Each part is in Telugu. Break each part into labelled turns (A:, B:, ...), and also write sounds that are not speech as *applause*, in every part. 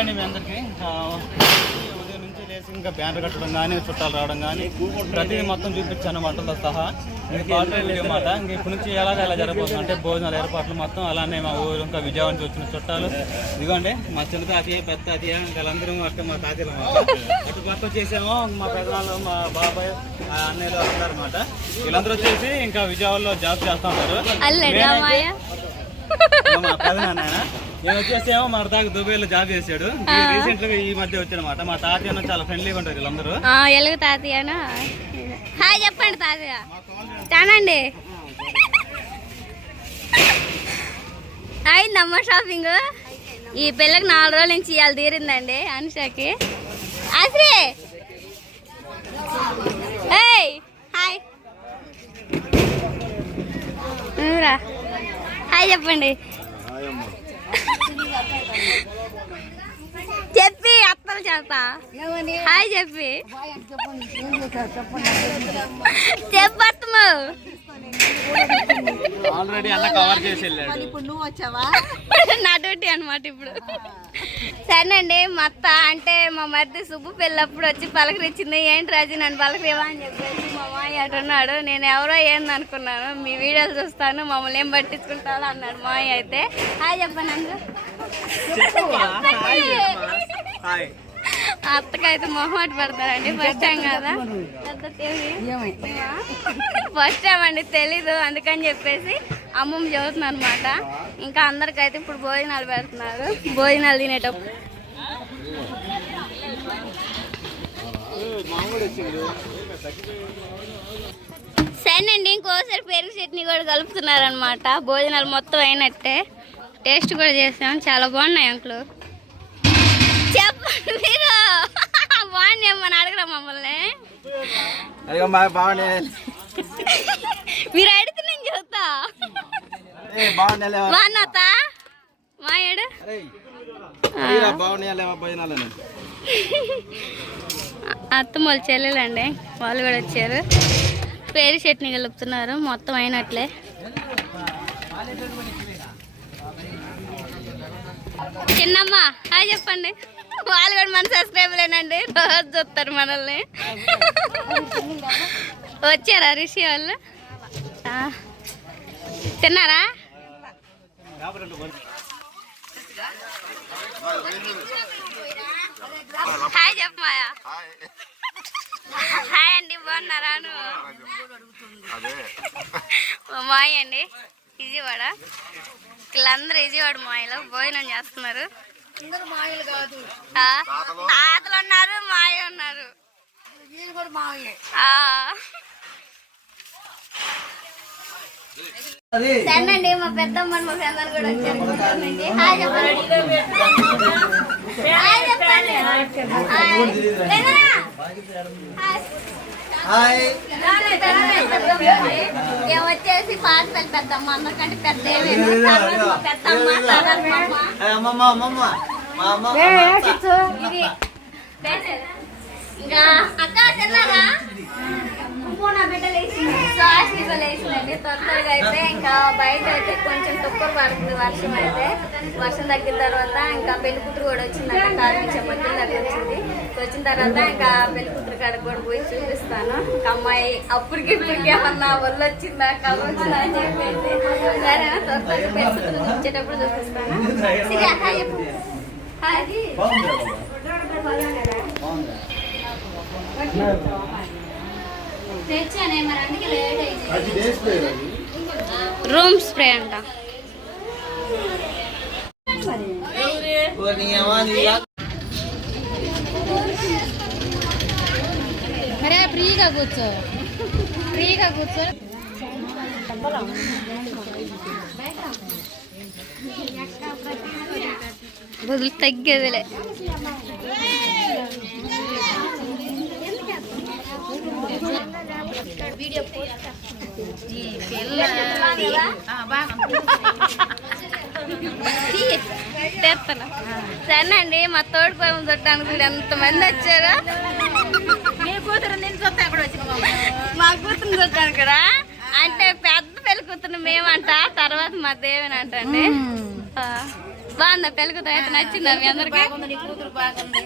A: అండి మీ అందరికి. ఉదయం నుంచి లేచి ఇంకా బ్యానర్ కట్టడం కానీ చుట్టాలు రావడం కానీ ప్రతిదీ మొత్తం చూపించాను వంటలతో సహా. ఇది పాట వీడియో మాట ఇంక ఇప్పటి నుంచి ఎలాగ ఎలా జరగబోతుంది అంటే భోజనాల ఏర్పాట్లు మొత్తం అలానే మా ఊరు ఇంకా విజయవాడ నుంచి వచ్చిన చుట్టాలు. ఇదిగోండి మా చిన్న తాతయ్య పెద్ద తాతయ్య ఇంకా వాళ్ళందరూ అక్కడ మా తాతయ్యలు. అటు పక్క వచ్చేసేమో మా పెద్దవాళ్ళు మా బాబాయ్ అన్నయ్యలు అందరూ అనమాట వీళ్ళందరూ వచ్చేసి ఇంకా విజయవాడలో జాబ్ చేస్తా ఉంటారు నేను వచ్చేసేమో మన దాకా దుబాయ్లో జాబ్ చేశాడు. రీసెంట్గా ఈ మధ్య వచ్చాడనమాట మా తాతయ్య చాలా ఫ్రెండ్లీగా ఉంటారు వీళ్ళందరూ.
B: ఎలుగు తాతయ్యనా హాయ్ చెప్పండి తాతయ్య. చానండి అయిందమ్మ షాపింగ్ ఈ పిల్లకి నాలుగు రోజుల నుంచి ఇవాళ తీరిందండి అనుషకి. ఆశ్రీ. ఏయ్ హాయ్. నువ్వురా. హాయ్ చెప్పండి. చెప్పి అత్తలు చేత. హాయ్ చెప్పి. చెప్పత్తము.
A: ఆల్రెడీ అన్న కవర్ చేసి వెళ్ళాడు.
C: ఇప్పుడు నువ్వు వచ్చావా?
B: నా డ్యూటీ అనమాట ఇప్పుడు. సరేనండి మా అత్త అంటే మా మరిది సుబ్బు పెళ్ళప్పుడు వచ్చి పలకరించింది. ఏంటి రాజు నన్ను పలకరేవా అని చెప్పేసి. మా మాయ అటున్నాడు నేను ఎవరో ఏంది అనుకున్నాను. మీ వీడియోలు చూస్తాను. మమ్మల్ని ఏం పట్టించుకుంటాను అన్నాడు మాయ అయితే. హాయ్ చెప్పండి అత్తకైతే మొహమాట పడతారండి. ఫస్ట్ టైం కదా? ఫస్ట్ టైం అండి. తెలీదు. అందుకని చెప్పేసి అమ్మమ్మ చదువుతుంది అనమాట ఇంకా అందరికైతే ఇప్పుడు భోజనాలు పెడుతున్నారు. భోజనాలు తినేటప్పుడు. సరేనండి ఇంకోసారి పెరుగు చట్నీ కూడా కలుపుతున్నారు అనమాట భోజనాలు మొత్తం అయినట్టే. టేస్ట్ కూడా చేసాం. చాలా బాగున్నాయి అంకులు. చెప్పండి మీరు. బాగున్నాయమ్మని అడగరా మమ్మల్ని?
A: మా
B: మీరు అడిగితే నేను చెబుతా
A: బాగుండే
B: బాగున్నాతా మాయాడు
A: భోజనాలని
B: అత్తమ్మ చెల్లెలండి. వాళ్ళు కూడా వచ్చారు. పేరు చట్నీ కలుపుతున్నారు. మొత్తం అయినట్లే. చిన్నమ్మ హాయ్ చెప్పండి. వాళ్ళు కూడా మన సబ్స్క్రైబర్లేనండి. రోజు చూస్తారు మనల్ని. వచ్చారా రిషి వాళ్ళు? తిన్నారా? హాయ్ చెప్పమాయా? హాయ్. అండి బాగున్నారా నువ్వు? మా మాయ అండి విజయవాడ వీళ్ళందరూ విజయవాడ మాయలో భోజనం చేస్తున్నారు.
C: అందరూ మాయలు కాదు.
B: ఆ, తాతలు? ఉన్నారు మాయ ఉన్నారు. సరేనండి మా పెద్దమ్మని మా పెద్దలు కూడా వచ్చారు. హాయ్ చెప్పండి. హాయ్ చెప్పండి. హాయ్. వచ్చేసి పాటలు పెద్దమ్మ అందరికంటే పెద్ద పెద్దమ్మ. ఇంకా అక్క తిన్నారా? పూనా బిడ్డలు త్వర త్వరగా అయితే ఇంకా బయట అయితే కొంచెం తక్కువ పడుతుంది వర్షం అయితే. వర్షం తగ్గిన తర్వాత ఇంకా పెళ్ళి కూతురు కూడా వచ్చిందంట కార్మిక మధ్యలో దగ్గర వచ్చింది. వచ్చిన తర్వాత ఇంకా పెళ్ళి కూతురు కాడకు కూడా పోయి చూపిస్తాను. ఇంకా అమ్మాయి అప్పటికి ఇప్పటికి ఏమన్నా ఒళ్ళు వచ్చిందా కళ్ళు వచ్చిందా అని చెప్పేసి. సరేనా త్వరగా పెళ్ళి కూతురు చూపించేటప్పుడు చూపిస్తాను సరే రూమ్ స్ప్రే అంట
C: మరే ఫ్రీగా కూర్చో ఫ్రీగా కూర్చో
B: బదులు తగ్గేదిలే తెస్తాను సరేనండి మా తోడు పొలం చుట్టానికి కూడా ఎంతమంది వచ్చారు.
C: నీ కూతురు నేను చూస్తే అక్కడ వచ్చిన
B: మా కూతురు చుట్టాను కూడా. అంటే పెద్ద పెళ్ళి కూతురు మేమంట తర్వాత మా దేవిని అంటండి. ఆ, బాగుందా పెళ్ళికూతురు అయితే నచ్చిందా మీ అందరికి?
C: బాగుంది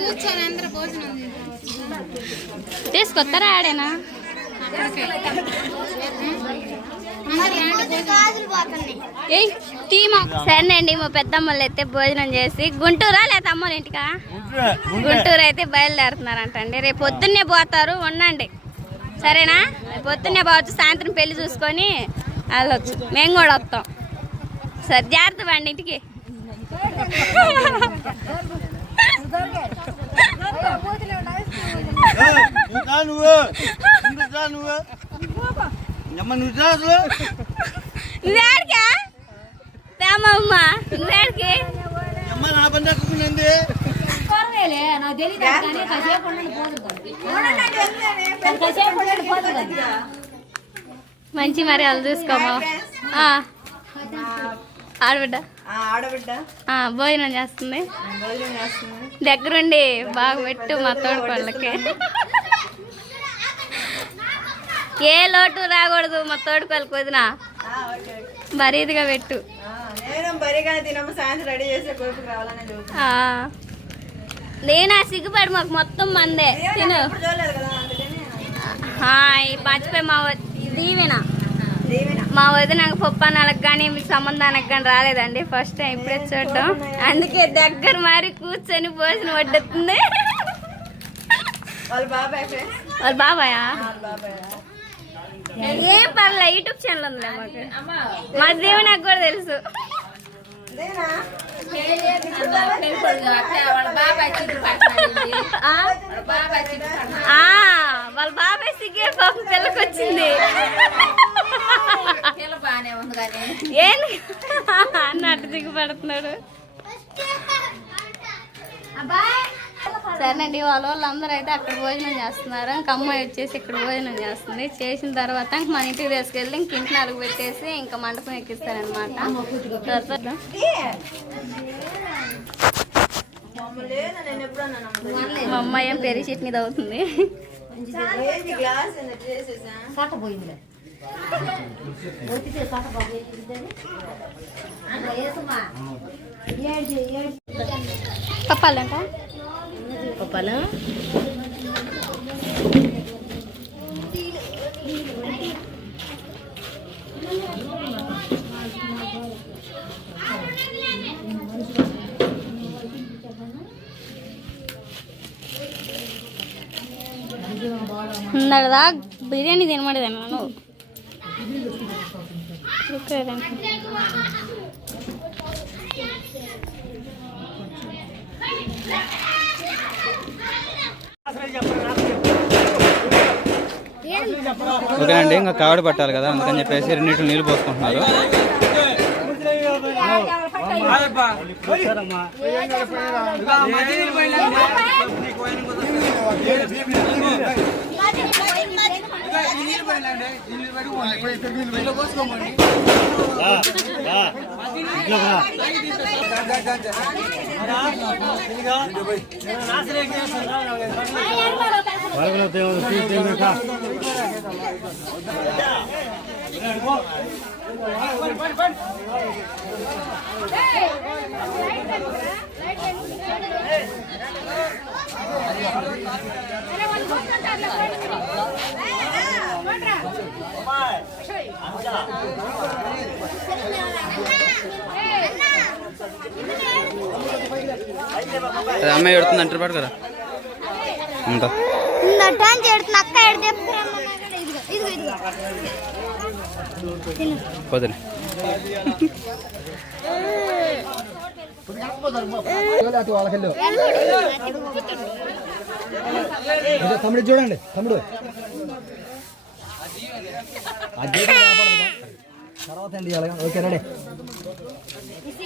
C: కూర్చొని అందరూ భోజనం
B: తీసుకొస్తారా ఆడేనా టీమా సరేనండి మా పెద్దమ్మలు అయితే భోజనం చేసి గుంటూరా లేదా అమ్మోళ్ళ ఇంటికా? గుంటూరు అయితే బయలుదేరుతున్నారంటండి. రేపు పొద్దున్నే పోతారు ఉండండి. సరేనా? పొద్దున్నే పోవచ్చు సాయంత్రం పెళ్ళి చూసుకొని వెళ్ళొచ్చు మేము కూడా వస్తాం. సరే జాగ్రత్త పండి ఇంటికి.
D: నువ్వు నువ్వు నువ్వు నువ్వు
B: మంచి మరి వాళ్ళు చూసుకోమా? ఆ. ఆడబిడ్డ? భోజనం చేస్తుంది. దగ్గరుండి బాగా పెట్టు మా తోడుకోళ్ళకి ఏ లోటు రాకూడదు మా తోడుకోళ్ళకి వదిన. బరీదిగా పెట్టు.
E: ఆ, నేను బరిగానే తినమ్మ సాయంత్రం రెడీ చేసే
B: నేనా సిగ్గుపడి మాకు మొత్తం మందే. తిను. ఈ మర్చిపోయి మా దీవెన. మా వదిన పప్పానాలకు కానీ మీ సంబంధానికి కానీ రాలేదండి. ఫస్ట్ టైం ఇప్పుడే చూడటం. అందుకే దగ్గర మరి కూర్చొని భోజనం వడ్డుతుంది
E: వాళ్ళ బాబాయ్
B: ఏం పర్లే యూట్యూబ్ ఛానల్ ఉందిలే మాకు. మా దేవుని నాకు కూడా తెలుసు.
C: వాళ్ళ బాబాయ్
B: ఆ? వాళ్ళ బాబాయ్ సిగ్గే పాప పిల్లకి వచ్చింది ఏం అన్నట్టు దిగుపడుతున్నాడు సరేనండి వాళ్ళ వాళ్ళందరూ అయితే అక్కడ భోజనం చేస్తున్నారు. ఇంకా అమ్మాయి వచ్చేసి ఇక్కడ భోజనం చేస్తుంది. చేసిన తర్వాత ఇంక మన ఇంటికి తీసుకెళ్ళి ఇంక ఇంటి నాలుగు పెట్టేసి ఇంకా మండపం ఎక్కిస్తారనమాట మా అమ్మాయి ఏం పెరిగి చట్నీ తవ్వుతుంది.
E: ఏంటి గ్లాస్ ఎందుకు చేసేసా
B: పప్పాలంట ఇందాకదా బిర్యానీ తినమడేదాను ఓకే
A: ఓకేనండి ఇంకా కావడ పట్టాలి కదా అందుకని చెప్పేసి రెండింటిని నీళ్ళు పోసుకుంటున్నారు. అది అమ్మాయి ఎడుతుంది అంటారు పాటు కదా ఉంటా
B: టర్న్ చేడుతున్న అక్క
A: పోతుంది
D: తమ్ముడు చూడండి తమ్ముడు. తర్వాత చేయాలి ఓకే రెడీ.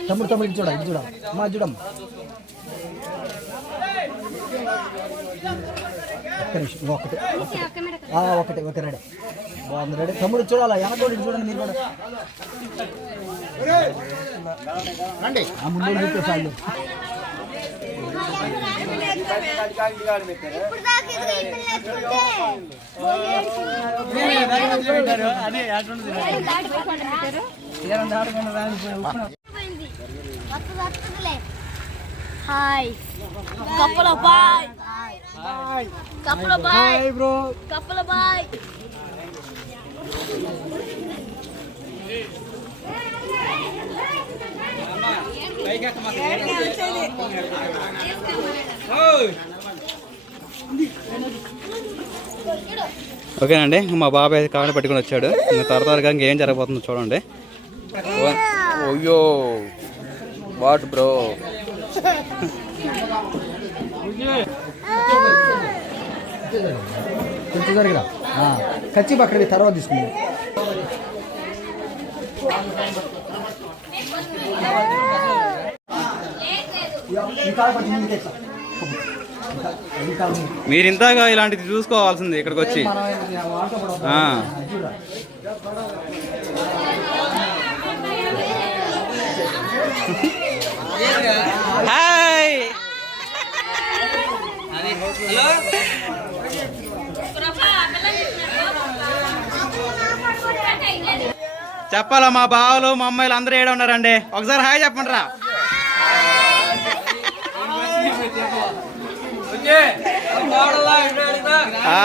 D: తమ్ముడు తమ్ముడు చూడాలి ఇది చూడాలి మా చూడమ్మ ఒక్క నిమిషం ఒకటి ఒకటి. ఆ, ఒకటి రెడీ. బాగుంది రెడీ. తమ్ముడు చూడాలా వెనకోటి చూడండి మీరు కూడా. ముందు
B: వత్తదిలే. హాయ్. కప్పల బాయ్. కప్పల బాయ్.
D: బ్రో
B: కప్పల బాయ్.
A: ఓకేనండి మా బాబాయ్ అయితే కావాలి పట్టుకొని వచ్చాడు. ఇంకా త్వర త్వరగా ఇంకేం జరగబోతుందో చూడండి. అయ్యో వాట్ బ్రో *laughs*
D: కొంచెం జరిగిరా కచ్చి పక్కడి తర్వాత తీసుకుందాం.
A: మీరు ఇంతగా ఇలాంటిది చూసుకోవాల్సింది ఇక్కడికి వచ్చి. హాయ్ చెప్పాలా మా బావలు మా అమ్మాయిలు అందరూ ఏడ ఉన్నారండి? ఒకసారి హాయ్ చెప్పండి రా ఆ.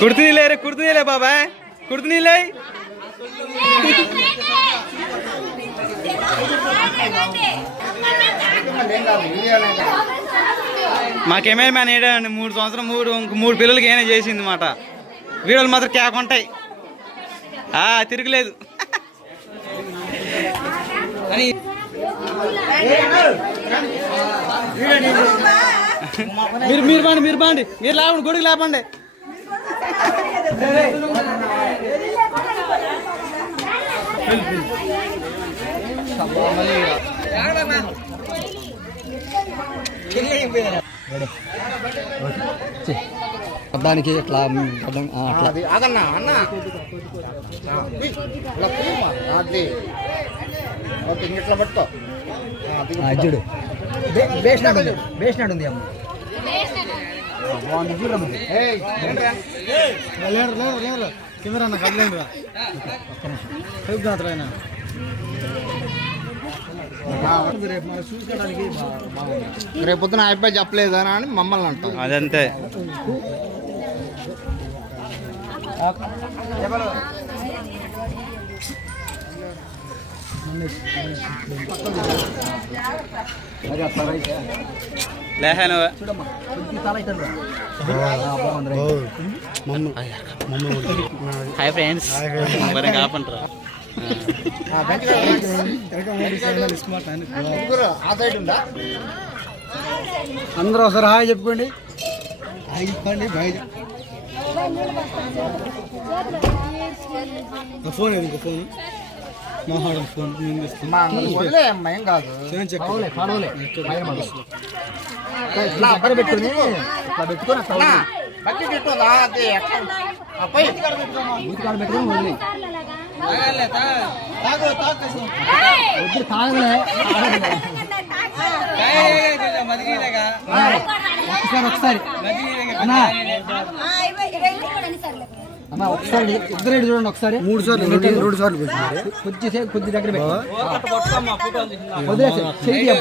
A: కుర్తీలే రే కుర్తీలే బాబాయ్. కుర్తీలే మా కెమెరా మ్యాన్ ఏడండి మూడు సంవత్సరం మూడు మూడు పిల్లలకి ఏమైనా చేసింది మాట. వీడియోలు మాత్రం క్యాక్ ఉంటాయి. ఆ, తిరగలేదు. మీరు మీరు బాండి మీరు బాండి. మీరు లేపండి గొడుగు లేపండి.
D: అద్దానికి ఇట్లా ఆ, అట్లా.
F: అది అదన్నా అన్న. అది. ఓకే ఇట్లా పట్టుకో.
D: ఉంది అమ్మ. బాగుంది చూడరా ముందు.
F: ఏయ్, ఏంట్రా?
A: కెమెరా
D: బాగుంది
F: రేపు పొద్దున అయిపోయి చెప్పలేదు అని మమ్మల్ని అంటారు.
A: అదంతే. లేహాను. Hi friends. మరి కాపంటారా
F: ఆ, బెంచ్ కాడ ముగ్గురు ఆ సైడ్ ఉందా
D: అందరూ ఒకసారి హాయ్ చెప్పుకోండి. హాయ్ చెప్పండి బాయ్
A: ఫోన్ ఏది ఫోన్? మాట్లాడడం ఫోన్
F: ఏం కాదు.
D: అక్కడ పెట్టుకుని పెట్టుకొని
F: అది.
D: వద్దు తాగలే ఒకసారి ఒకసారి. అన్నా. అన్న ఒకసారి ఇద్దరు చూడండి ఒకసారి. మూడు సార్లు రెండు సార్లు కొద్ది కొద్ది దగ్గర పెట్టు. వదిలేసి చెయ్యి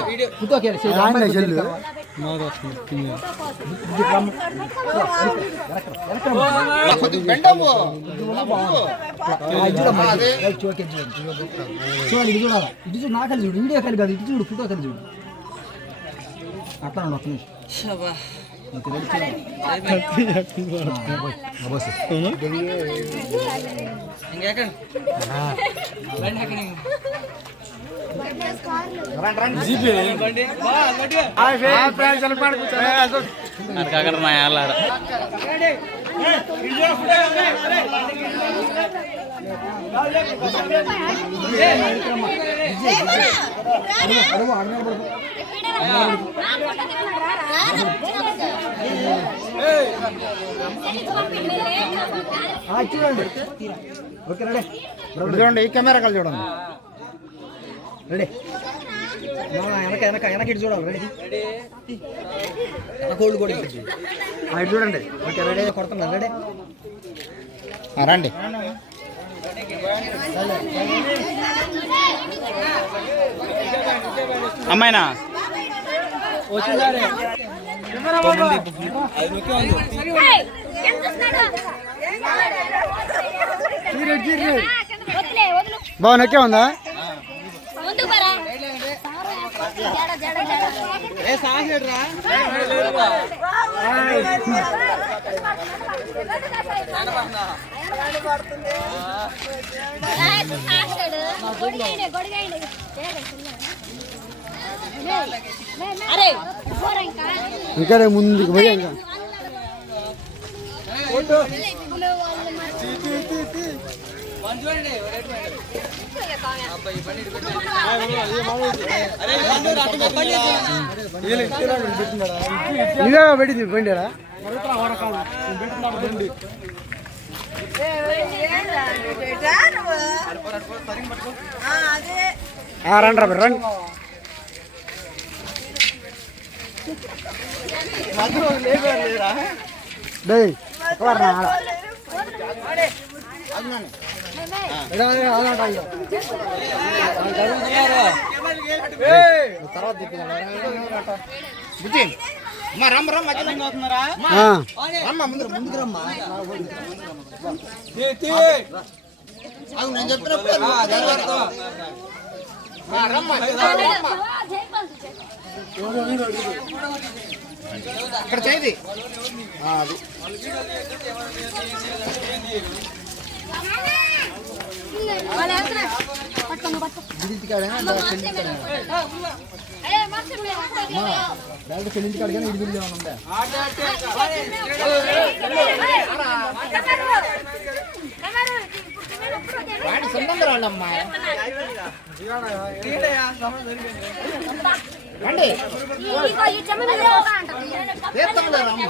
D: దగ్గర. ఇది చూడాలి ఇది చూడు నా కలిసి చూడు వీడియో కలిసి కాదు ఇది చూడు ఫోటో కలిసి చూడు అట్లా నిమిషం చూడండి. Okay
F: ready. చూడండి ఈ కెమెరా కల్ చూడండి.
D: రెడీ. వెనక వెనక వెనక ఇటు చూడాలి రెడీ. కూడా ఇటు చూడండి. Okay ready ready. రండి.
A: అమ్మాయినా.
D: బాగా నొక్కే ఉందా.
B: పోరా ఇంకా
D: ఇంకా ముందుకు పోయి ఇంకా. ఇదే పెట్టింది బండిరా
E: అదే
D: రండి రా రండి డేయ్ ఎక్కడ రా
F: అమ్మా రమ్మ రమ్మ అవుతున్నారా రమ్మ ముందు ముందుకు రమ్మా అది నేను చెప్పినప్పుడు ఆ, ఆ, రమ్మ ఇక్కడ చేయది అది.
D: సొంతం చెల్లింటికాడేనా? బిల్లు
F: సొంతంగా రాళ్ళమ్మా రండి తీర్థంలో రమ్మా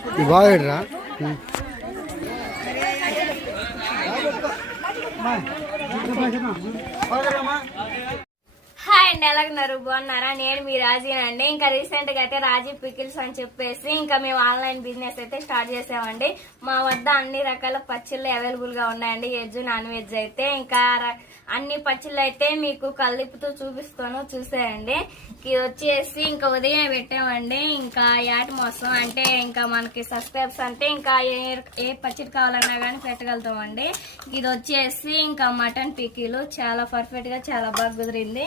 D: బాగా
B: హాయ్ అండి ఎలాగున్నారు? బాగున్నారా? నేను మీ రాజీనండి. ఇంకా రీసెంట్గా అయితే రాజీ పికిల్స్ అని చెప్పేసి ఇంకా మేము ఆన్లైన్ బిజినెస్ అయితే స్టార్ట్ చేసామండి. మా వద్ద అన్ని రకాల పచ్చిళ్ళు అవైలబుల్గా ఉన్నాయండి. వెజ్ నాన్ వెజ్ అయితే ఇంకా ర- అన్ని పచ్చిళ్ళు అయితే మీకు కల్లిపుతూ చూపిస్తాను చూసేయండి. ఇది వచ్చేసి ఇంకా ఉదయం పెట్టామండి. ఇంకా యాట్ మోసం అంటే ఇంకా మనకి సబ్స్క్రైబ్స్ అంటే ఇంకా ఏ ఏ పచ్చడి కావాలన్నా కానీ పెట్టగలుగుతామండి. ఇది వచ్చేసి ఇంకా మటన్ పిక్కీలు చాలా పర్ఫెక్ట్గా చాలా బాగా కుదిరింది.